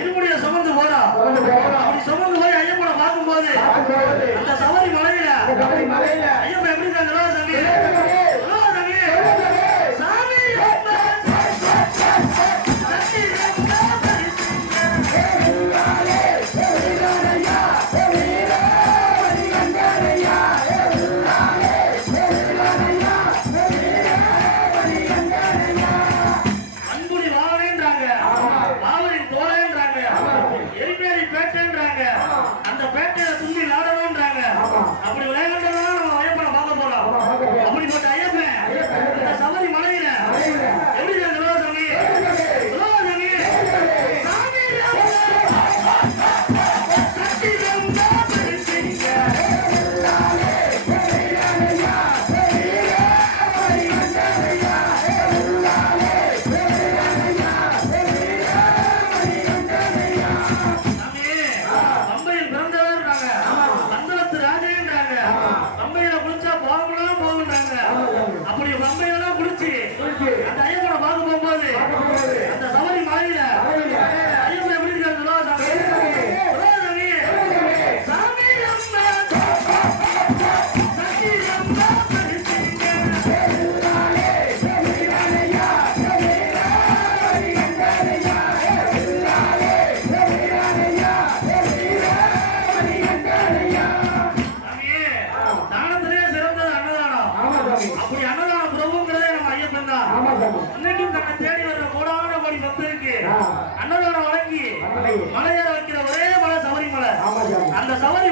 இருமுடிய சுமந்து போறோம். அப்படி சுமந்து போய் ஐயப்பனை பார்க்கும் போது அந்த சபரி மலையில ஐயப்பன் எப்படி இருக்காங்களோ சாமி சாமி அந்த பேட்டையில தும்பி நாடணும்ன்றாங்க. அப்படி விளையாடுறதா நம்ம ஐயப்பனை பார்க்க போறோம். அப்படிப்பட்ட ஐயப்பன் இந்த சபரி மலையில எப்படி இருக்காங்களோ சாமி அந்த ஐயப்பனை பார்க்க போகும்போது அந்த சபரி மலையில ஐயப்பன் எப்படி இருக்காங்களோ சாமி தானத்திலே சிறந்தது அன்னதானம். அப்படி அன்னதானம் பிரபுங்கிறதே நம்ம ஐயப்பன் தான். இன்னைக்கும் தன்னை தேடி வர்ற கோடான கோடி பக்தருக்கு அன்னதானம் வழங்கி மலையேற வைக்கிற ஒரே மலை சபரி மலை. அந்த சபரி